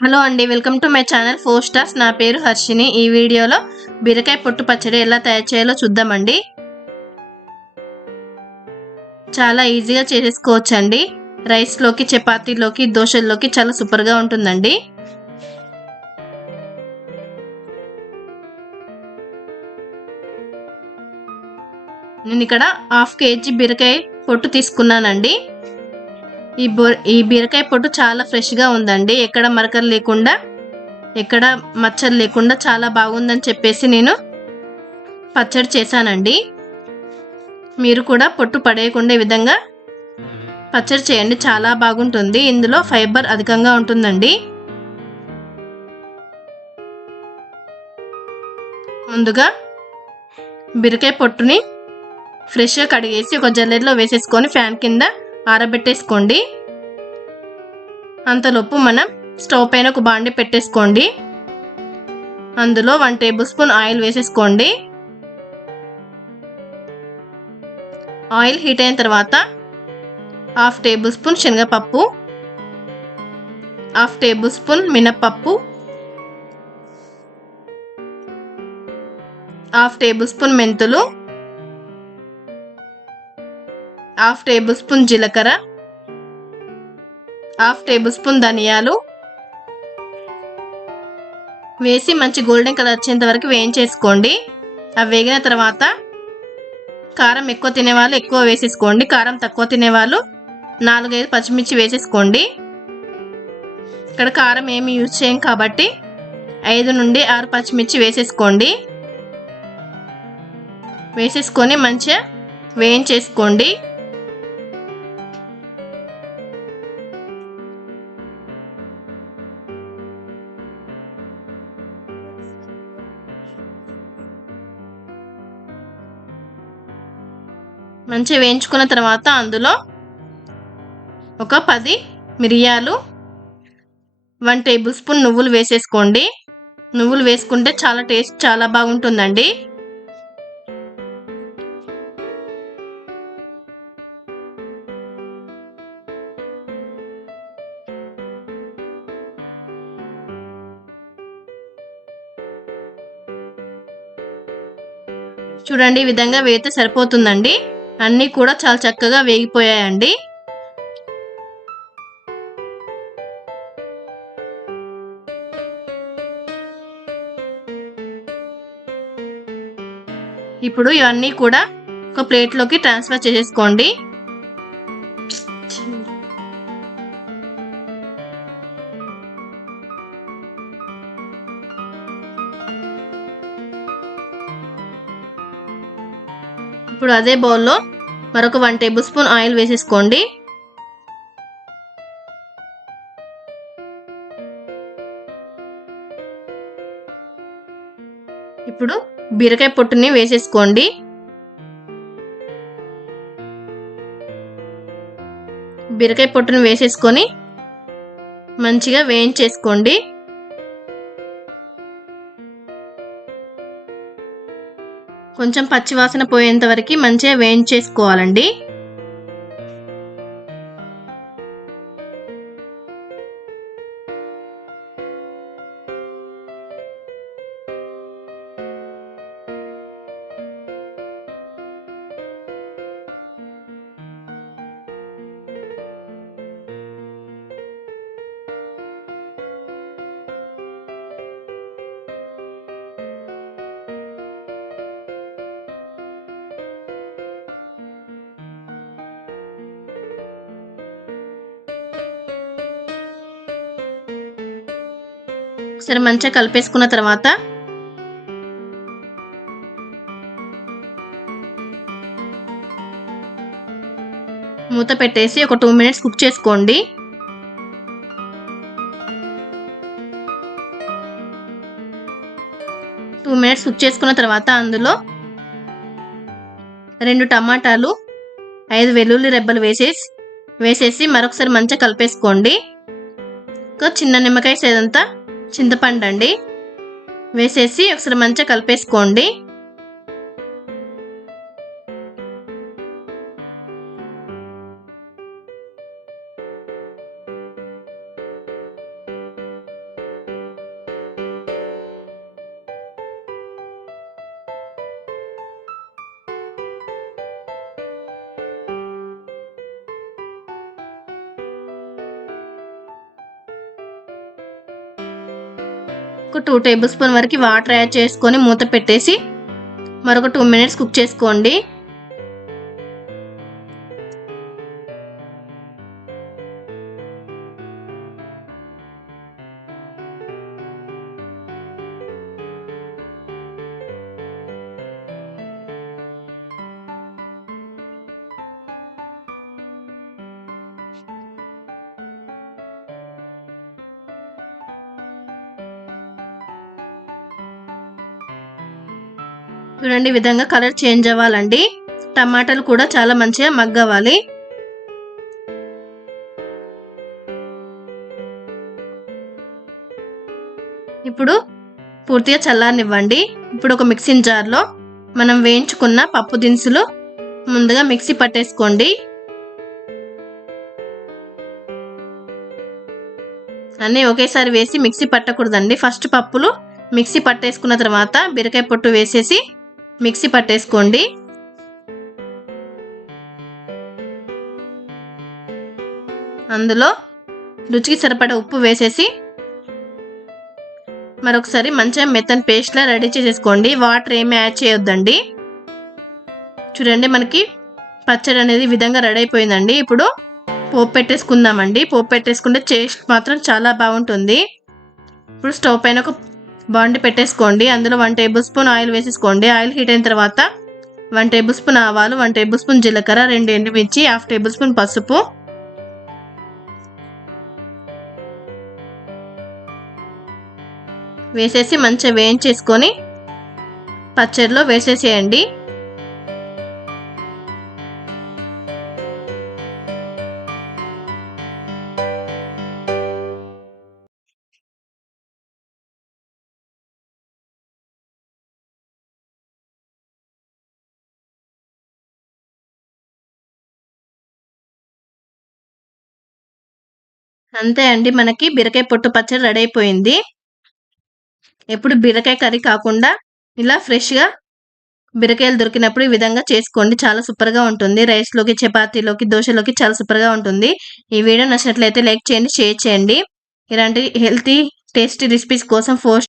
Hello అండి welcome to my channel four stars. నా పేరు హర్షిని. ఈ వీడియోలో బీరకాయ పొట్టు పచ్చడి ఎలా తయారు చేయాలో చూద్దామండి. చాలా ఈజీగా చేసేసుకోవచ్చండి. రైస్లోకి చపాతీలోకి దోశల్లోకి చాలా సూపర్గా ఉంటుందండి. నేను ఇక్కడ హాఫ్ కేజీ బీరకాయ పొట్టు తీసుకున్నానండి. ఈ బొ ఈ బీరకాయ పొట్టు చాలా ఫ్రెష్గా ఉందండి. ఎక్కడ మరకలు లేకుండా ఎక్కడ మచ్చలు లేకుండా చాలా బాగుందని చెప్పేసి నేను పచ్చడి చేశానండి. మీరు కూడా పొట్టు పడేయకుండా ఈ విధంగా పచ్చడి చేయండి. చాలా బాగుంటుంది. ఇందులో ఫైబర్ అధికంగా ఉంటుందండి. ముందుగా బీరకాయ పొట్టుని ఫ్రెష్గా కడిగేసి ఒక జల్లెడలో వేసేసుకొని ఫ్యాన్ కింద ఆరబెట్టేసుకోండి. అంతలోపు మనం స్టవ్ పైన ఒక బాండి పెట్టేసుకోండి. అందులో వన్ టేబుల్ స్పూన్ ఆయిల్ వేసేసుకోండి. ఆయిల్ హీట్ అయిన తర్వాత హాఫ్ టేబుల్ స్పూన్ శనగపప్పు హాఫ్ టేబుల్ స్పూన్ మినప్పప్పు హాఫ్ టేబుల్ స్పూన్ మెంతులు హాఫ్ టేబుల్ స్పూన్ జీలకర్ర హాఫ్ టేబుల్ స్పూన్ ధనియాలు. వేసి మంచి గోల్డెన్ కలర్ వచ్చేంత వరకు వేయించేసుకోండి. అవి వేగిన తర్వాత కారం ఎక్కువ తినేవాళ్ళు ఎక్కువ వేసేసుకోండి. కారం తక్కువ తినేవాళ్ళు నాలుగైదు పచ్చిమిర్చి వేసేసుకోండి. ఇక్కడ కారం ఏమి యూజ్ చేయం కాబట్టి ఐదు నుండి ఆరు పచ్చిమిర్చి వేసేసుకోండి. వేసేసుకొని మంచిగా వేయించేసుకోండి. మంచిగా వేయించుకున్న తర్వాత అందులో ఒక పది మిరియాలు వన్ టేబుల్ స్పూన్ నువ్వులు వేసేసుకోండి. నువ్వులు వేసుకుంటే చాలా టేస్ట్ చాలా బాగుంటుందండి. చూడండి ఈ విధంగా వేస్తే సరిపోతుందండి. అన్నీ కూడా చాలా చక్కగా వేగిపోయాయండి. ఇప్పుడు ఇవన్నీ కూడా ఒక ప్లేట్లోకి ట్రాన్స్ఫర్ చేసేసుకోండి. ఇప్పుడు అదే బౌల్లో మరొక వన్ టేబుల్ స్పూన్ ఆయిల్ వేసేసుకోండి. ఇప్పుడు బీరకాయ పొట్టుని వేసేసుకోండి. బీరకాయ పొట్టుని వేసేసుకొని మంచిగా వేయించేసుకోండి. కొంచెం పచ్చివాసన పోయేంత వరకు మంచిగా వేయించేసుకోవాలండి. సరే మంచిగా కలిపేసుకున్న తర్వాత మూత పెట్టేసి ఒక టూ మినిట్స్ కుక్ చేసుకోండి. టూ మినిట్స్ కుక్ చేసుకున్న తర్వాత అందులో రెండు టమాటాలు ఐదు వెల్లుల్లి రెబ్బలు వేసేసి వేసేసి మరొకసారి మంచిగా కలిపేసుకోండి. ఒక చిన్న నిమ్మకాయ సేదంతా చింతపండు అండి వేసేసి ఒకసారి మంచిగా కలిపేసుకోండి. ఒక టూ టేబుల్ స్పూన్ వరకు వాటర్ యాడ్ చేసుకొని మూత పెట్టేసి మరొక టూ మినిట్స్ కుక్ చేసుకోండి. చూడండి ఈ విధంగా కలర్ చేంజ్ అవ్వాలండి. టమాటాలు కూడా చాలా మంచిగా మగ్గవ్వాలి ఇప్పుడు పూర్తిగా చల్లారనివ్వండి. ఇప్పుడు ఒక మిక్సింగ్ జార్లో మనం వేయించుకున్న పప్పు దినుసులు ముందుగా మిక్సీ పట్టేసుకోండి. అన్నీ ఒకేసారి వేసి మిక్సీ పట్టకూడదండి. ఫస్ట్ పప్పులు మిక్సీ పట్టేసుకున్న తర్వాత బీరకాయ పొట్టు వేసేసి మిక్సీ పట్టేసుకోండి. అందులో రుచికి సరిపడా ఉప్పు వేసేసి మరొకసారి మంచిగా మెత్తని పేస్ట్లా రెడీ చేసేసుకోండి. వాటర్ ఏమి యాడ్ చేయొద్దండి. చూడండి మనకి పచ్చడి అనేది విధంగా రెడీ అయిపోయిందండి. ఇప్పుడు పోపు పెట్టేసుకుందామండి. పోపు పెట్టేసుకుంటే టేస్ట్ మాత్రం చాలా బాగుంటుంది. ఇప్పుడు స్టవ్ పైన ఒక బాండి పెట్టేసుకోండి. అందులో వన్ టేబుల్ స్పూన్ ఆయిల్ వేసేసుకోండి. ఆయిల్ హీట్ అయిన తర్వాత వన్ టేబుల్ స్పూన్ ఆవాలు వన్ టేబుల్ స్పూన్ జీలకర్ర రెండు ఎండుమిర్చి హాఫ్ టేబుల్ స్పూన్ పసుపు. వేసేసి మంచిగా వేయించేసుకొని పచ్చడిలో వేసేసేయండి. అంతే అండి. మనకి బీరకాయ పొట్టు పచ్చడి రెడీ అయిపోయింది. ఎప్పుడు బీరకాయ కర్రీ కాకుండా ఇలా ఫ్రెష్గా బీరకాయలు దొరికినప్పుడు ఈ విధంగా చేసుకోండి. చాలా సూపర్గా ఉంటుంది. రైస్లోకి చపాతీలోకి దోశలోకి చాలా సూపర్గా ఉంటుంది. ఈ వీడియో నచ్చినట్లయితే లైక్ చేయండి షేర్ చేయండి. ఇలాంటి హెల్తీ టేస్టీ రెసిపీస్ కోసం ఫోర్